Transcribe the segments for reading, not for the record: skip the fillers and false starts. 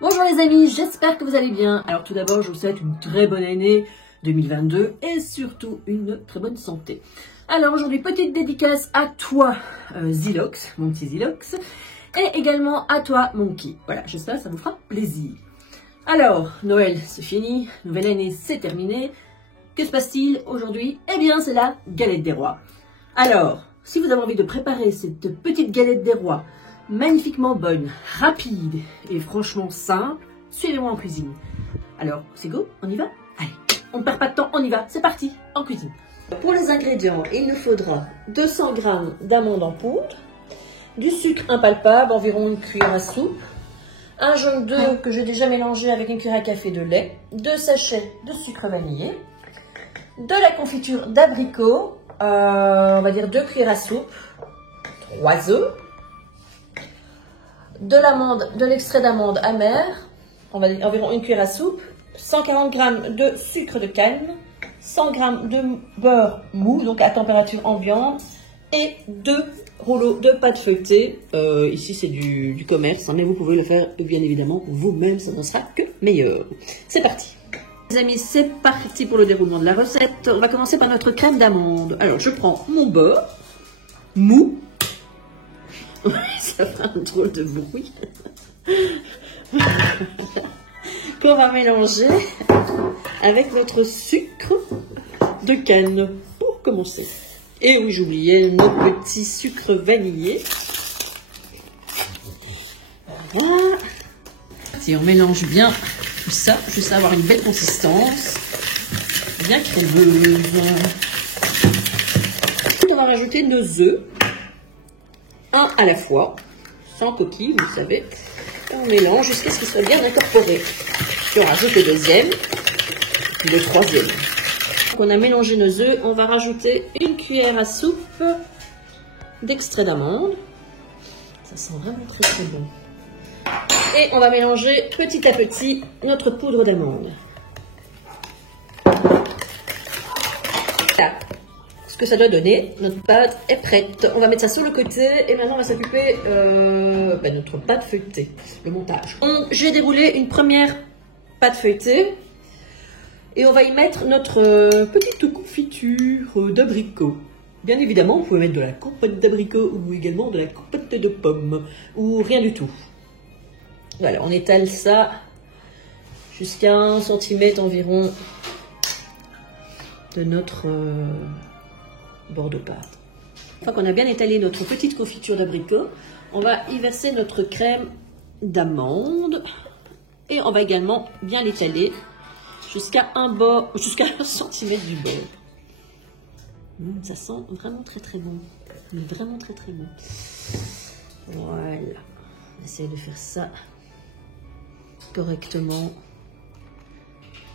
Bonjour les amis, j'espère que vous allez bien. Alors tout d'abord, je vous souhaite une très bonne année 2022 et surtout une très bonne santé. Alors aujourd'hui, petite dédicace à toi Zilox, mon petit Zilox, et également à toi Monkey. Voilà, j'espère que ça vous fera plaisir. Alors, Noël c'est fini, nouvelle année c'est terminé. Que se passe-t-il aujourd'hui? Eh bien, c'est la galette des rois. Alors, si vous avez envie de préparer cette petite galette des rois, magnifiquement bonne, rapide et franchement simple, suivez-moi en cuisine. Alors, c'est go, on y va? Allez, on ne perd pas de temps, on y va, c'est parti, en cuisine. Pour les ingrédients, il nous faudra 200 g d'amandes en poudre, du sucre impalpable, environ une cuillère à soupe, un jaune d'œuf que j'ai déjà mélangé avec une cuillère à café de lait, 2 sachets de sucre vanillé, de la confiture d'abricot, on va dire 2 cuillères à soupe, 3 œufs, de l'extrait d'amande amère, on va dire environ une cuillère à soupe, 140 g de sucre de canne, 100 g de beurre mou, donc à température ambiante, et 2 rouleaux de pâte feuilletée. Ici c'est du commerce, hein, mais vous pouvez le faire bien évidemment vous-même, ça ne sera que meilleur. C'est parti. Les amis, c'est parti pour le déroulement de la recette. On va commencer par notre crème d'amande. Alors je prends mon beurre mou. Ça fait un drôle de bruit. Qu'on va mélanger avec notre sucre de canne pour commencer. Et oui, j'oubliais notre petit sucre vanillé. Voilà. Si on mélange bien tout ça, jusqu'à avoir une belle consistance, bien crémeuse. On va rajouter nos œufs. Un à la fois, sans coquille, vous savez. On mélange jusqu'à ce qu'il soit bien incorporé. Puis on rajoute le deuxième, puis le troisième. Donc on a mélangé nos œufs, on va rajouter une cuillère à soupe d'extrait d'amande. Ça sent vraiment très très bon. Et on va mélanger petit à petit notre poudre d'amande. Voilà ce que ça doit donner. Notre pâte est prête. On va mettre ça sur le côté et maintenant on va s'occuper de notre pâte feuilletée, le montage. Donc j'ai déroulé une première pâte feuilletée et on va y mettre notre petite confiture d'abricot. Bien évidemment, vous pouvez mettre de la compote d'abricot ou également de la compote de pommes ou rien du tout. Voilà, on étale ça jusqu'à 1 cm environ de notre bord de pâte. Une fois qu'on a bien étalé notre petite confiture d'abricot, on va y verser notre crème d'amande et on va également bien l'étaler jusqu'à 1 cm du bord. Ça sent vraiment très très bon, vraiment très très bon. Voilà, on essaye de faire ça correctement.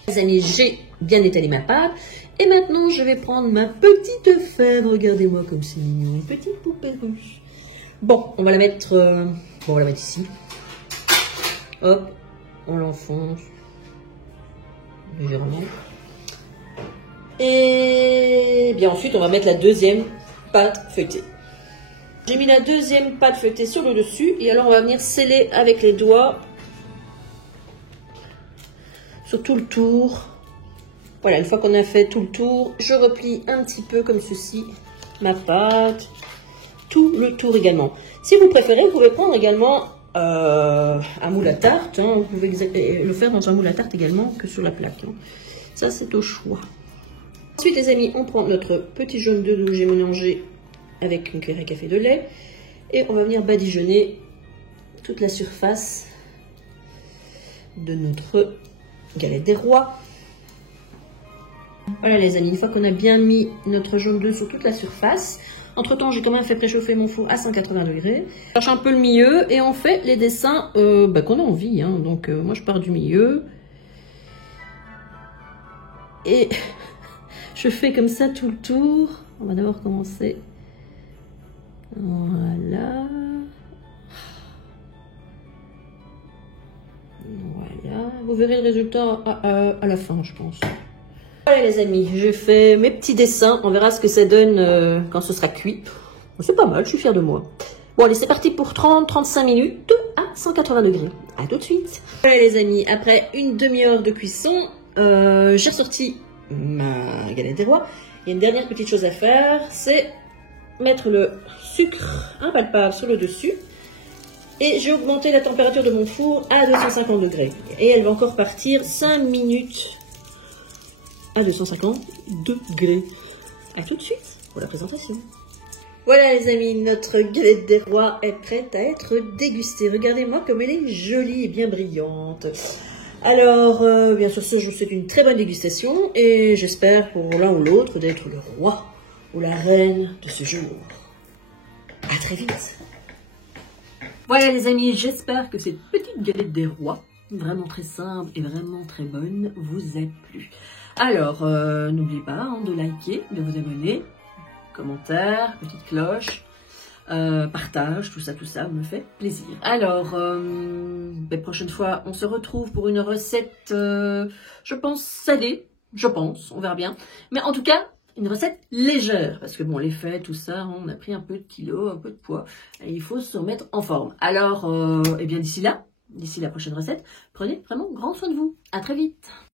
Les amis, j'ai bien étalé ma pâte et maintenant je vais prendre ma petite fève. Regardez-moi comme c'est mignon, une petite poupée russe. Bon, on va la mettre, ici. Hop, on l'enfonce légèrement. Et bien ensuite, on va mettre la deuxième pâte feuilletée. J'ai mis la deuxième pâte feuilletée sur le dessus et alors on va venir sceller avec les doigts sur tout le tour. Voilà, une fois qu'on a fait tout le tour, je replie un petit peu comme ceci ma pâte, tout le tour également. Si vous préférez, vous pouvez prendre également un moule à tarte, hein. Vous pouvez le faire dans un moule à tarte également que sur la plaque, hein. Ça c'est au choix. Ensuite les amis, on prend notre petit jaune d'œuf que j'ai mélangé avec une cuillère à café de lait et on va venir badigeonner toute la surface de notre galette des rois. Voilà les amis, une fois qu'on a bien mis notre jaune d'œuf sur toute la surface, entre temps j'ai quand même fait préchauffer mon four à 180 degrés. On cherche un peu le milieu et on fait les dessins qu'on a envie, hein. Donc moi je pars du milieu et je fais comme ça tout le tour. On va d'abord commencer. Voilà. Voilà. Vous verrez le résultat à la fin, je pense. Voilà les amis, je fais mes petits dessins. On verra ce que ça donne quand ce sera cuit. C'est pas mal, je suis fière de moi. Bon allez, c'est parti pour 30-35 minutes à 180 degrés. À tout de suite. Voilà les amis, après une demi-heure de cuisson, j'ai ressorti ma galette des rois. Il y a une dernière petite chose à faire, c'est mettre le sucre impalpable sur le dessus. Et j'ai augmenté la température de mon four à 250 degrés. Et elle va encore partir 5 minutes à 250 degrés. A tout de suite pour la présentation. Voilà les amis, notre galette des rois est prête à être dégustée. Regardez-moi comme elle est jolie et bien brillante. Alors, bien sûr, je vous souhaite une très bonne dégustation et j'espère pour l'un ou l'autre d'être le roi ou la reine de ce jour. À très vite. Voilà les amis, j'espère que cette petite galette des rois, vraiment très simple et vraiment très bonne, vous a plu. Alors, n'oubliez pas de liker, de vous abonner, commentaire, petite cloche, partage, tout ça me fait plaisir. Alors, la prochaine fois, on se retrouve pour une recette, je pense salée, on verra bien. Mais en tout cas, une recette légère, parce que bon, les fêtes, tout ça, on a pris un peu de kilos, un peu de poids, et il faut se remettre en forme. Alors, eh bien d'ici la prochaine recette, prenez vraiment grand soin de vous. À très vite.